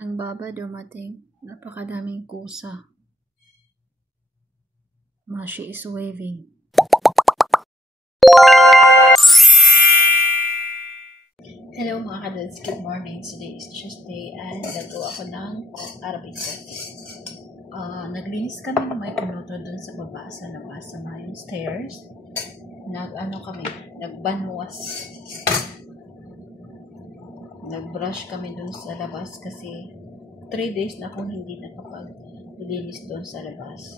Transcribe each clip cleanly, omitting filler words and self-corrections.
Ang baba dumating, napakadaming kusa. She is waving. Hello mga kadals, good morning. Today is Tuesday and nagawa ako ng Arabic coffee. Naglinis kami ng may pinuto dun sa baba, sa labas, sa may stairs. Nagbanwas. Nagbrush kami dun sa labas kasi 3 days na akong hindi nakapag-linis dun sa labas.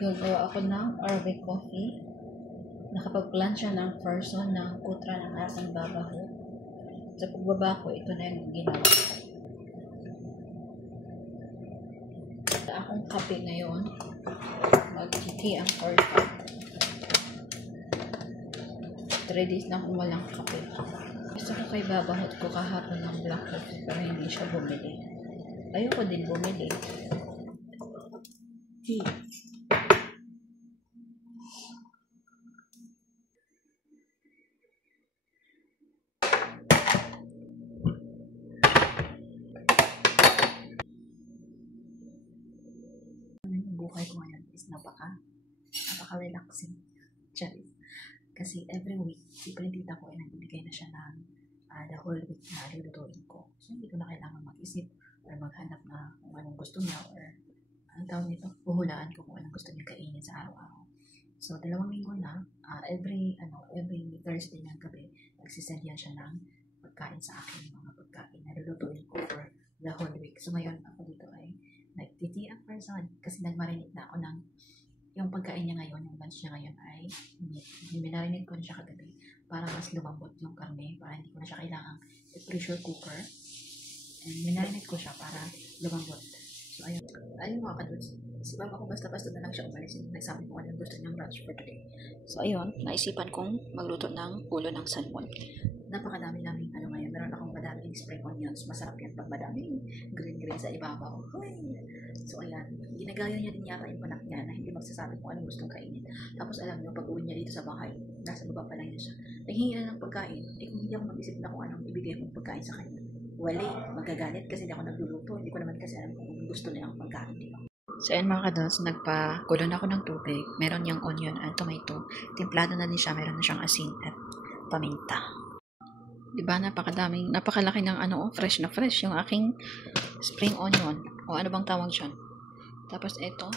Gagawa ako ng Arabic coffee. Nakapag-plan siya ng person ng putra ng aking babaho. Sa pagbaba ko, ito na yung ginawa. Sa akong kape ngayon, mag-tea ang person. 3 days na akong walang kape. Gusto ko kay babahot ko kahapon ng black coffee pero hindi siya bumili. Ayoko din bumili. Tea. Buhay ko ngayon is napaka-relaxing. Kasi every week, si tita ko ay nagbibigay na siya ng the whole week na lulutuin ko. So, hindi ko na kailangan mag-isip or maghanap na kung anong gusto niya or anong tawag nito, puhulaan ko kung anong gusto niya kainin sa araw-araw. So, 2 linggo na, every Thursday ng gabi, nagsisend yan siya ng pagkain sa akin, mga pagkain na lulutuin ko for the whole week. So, ngayon ako dito ay nagtiti ang person kasi nagmarinate na ako ng yung pagkain niya ngayon, yung lunch niya ngayon ay minarinate ko na siya kagabi para mas lumambot yung karne, para hindi ko na siya kailangang pressure cooker. And minarinate ko siya para lumambot. So, ayun mga kadudes. Si Baba ko basta-basta na lang siya umalis. Nagsabi ko anong gusto niyang lunch for today. So, ayun, naisipan kong magluto ng ulo ng salmon. Napakadami-daming ngayon. Meron akong madaming spring onions. Masarap yan pag madaming green sa ibabaw. So, ayan. Ginagaya niya din yata yung anak niya na hindi magsasabi kung anong gustong kainin. Tapos, alam niyo, pag uwi niya dito sa bahay, nasa baba pa lang niya siya. Naghingi na ng pagkain. Kung hindi ako mag-isip na kung anong ibigay kong pagkain sa kanya. Wala, magagalit kasi hindi ako nagluluto. Hindi ko naman kasi alam kung gusto niya ang pagkain, di ba? So, ayan mga kados, nagpakulo na ako ng tubig. Meron yung onion and tomato. Timplado na din siya. Meron na siyang asin at paminta. Diba, napakalaki ng fresh na fresh yung aking spring onion. O ano bang tawag dyan. Tapos ito,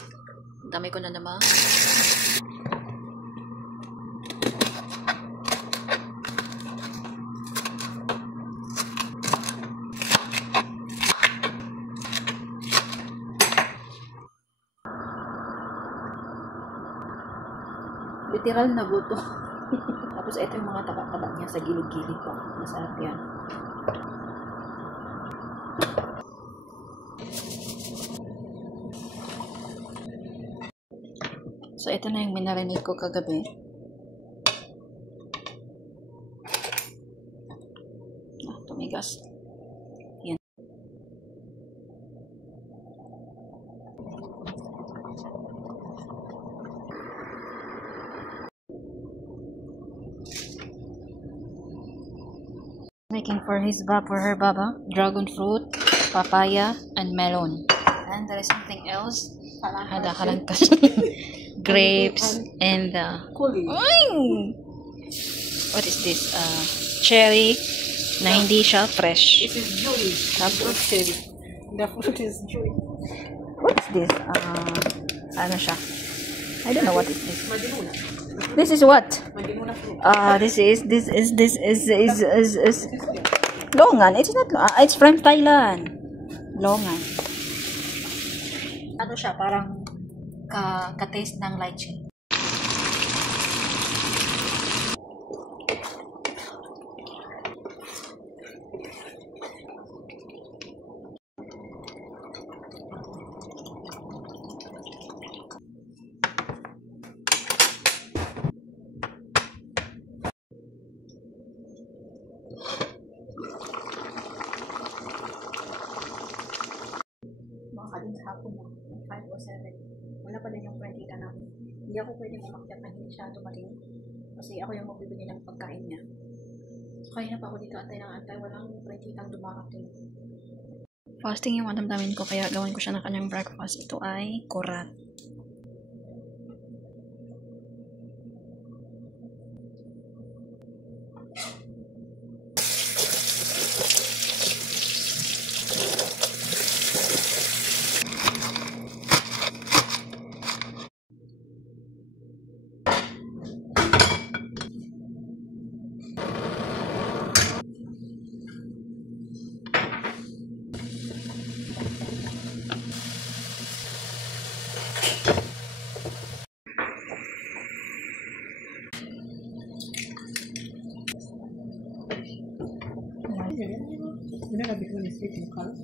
dami ko na naman. Literal na buto. Tapos ito yung mga taba-taba niya sa gilid-gilid pa. Masarap yan. So ito na yung minarinate ko kagabi. Tumigas. Yan. Making for her baba, dragon fruit, papaya, and melon. And there is something else. Halangkas. Grapes and what is this? Cherry na hindi siya fresh. This is Julie. Tapos Cherry. The fruit is Julie. what is this? Ano siya? I don't know what is this. Madinuna. This is what? Madinuna fruit. This is longan. It's not. It's from Thailand. Longan. Ano siya? Parang ka-taste ng lychee. Hapon na, 5 o 7. Wala pa din yung pwede ka namin. Hindi ako pwede umakyat na hindi siya dumating. Kasi ako yung magbibigay ng pagkain niya. Kaya pa ako dito antay ng antay. Walang prekitang dumarating. Fasting yung damdamin ko, kaya gawin ko siya ng kanyang breakfast. Ito ay korat. You know, between the sweet and cold.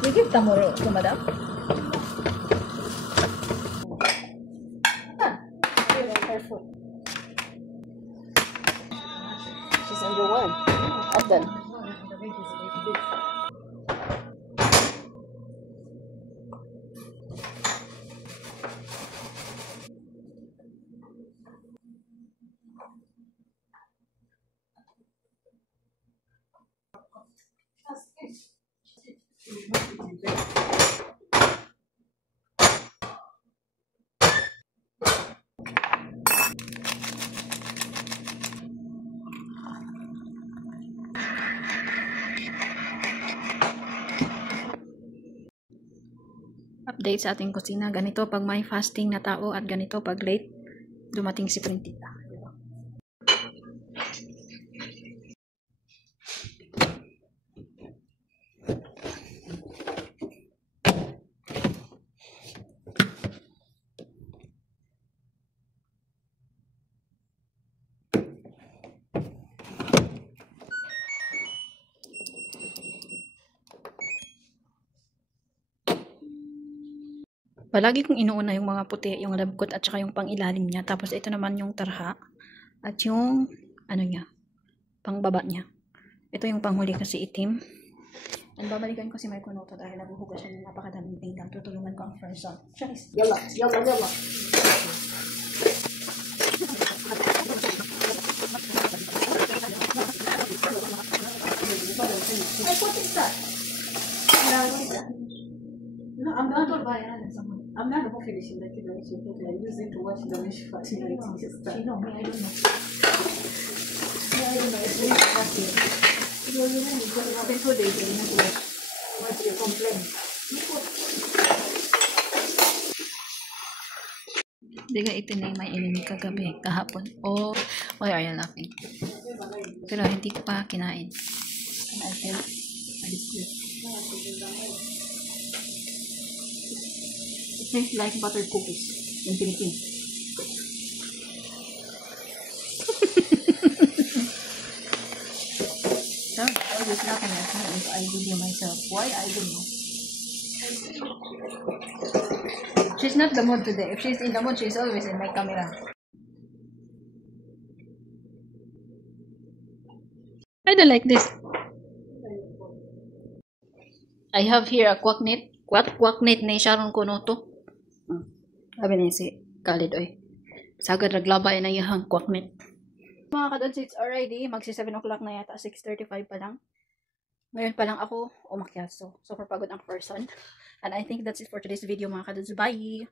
You give tamuro to madam? Careful. She's under one. Up then. Update sa ating kusina. Ganito pag may fasting na tao at ganito pag late dumating si Printita. Palagi kong inuuna yung mga puti, yung labkot at saka yung pangilalim niya. Tapos ito naman yung tarha at yung ano niya, pangbaba niya. Ito yung panghuli kasi itim. And babalikan ko si Marco Noto dahil nabuhugas siya ng napakadaming pinggan. Tutulungan ko ang first son. Yalla, yalla, yalla. Ay, what is that? No, I'm not. Bayaran sa mga. I'm not about finishing that. You know, I use it to watch the Mish Party night. Sino? Me, I don't know. Me, I don't know. It's very fussy. Siguro yun na, hindi ko open food eh. Hindi na sila. What's your complaint? Hindi ka itinay may inim kagabi, kahapon. Oh, why are you laughing? Pero hindi ko pa kinain. And I feel addicted. It tastes like buttered cookies in Philippines. So, I was laughing at me if I video myself. Why? I don't know. She's not the mood today. If she's in the mood, she's always in my camera. I don't like this. I have here a quacknet. Quacknet ni Sharon Kunoto. Sabi niya si Khalid, oy. Sagad raglabay na iyang quacknet. Mga kadods, it's already magsi 7 o'clock na yata, 6:35 pa lang. Ngayon pa lang ako umakyat, so super pagod ang person. And I think that's it for today's video mga kadods. Bye!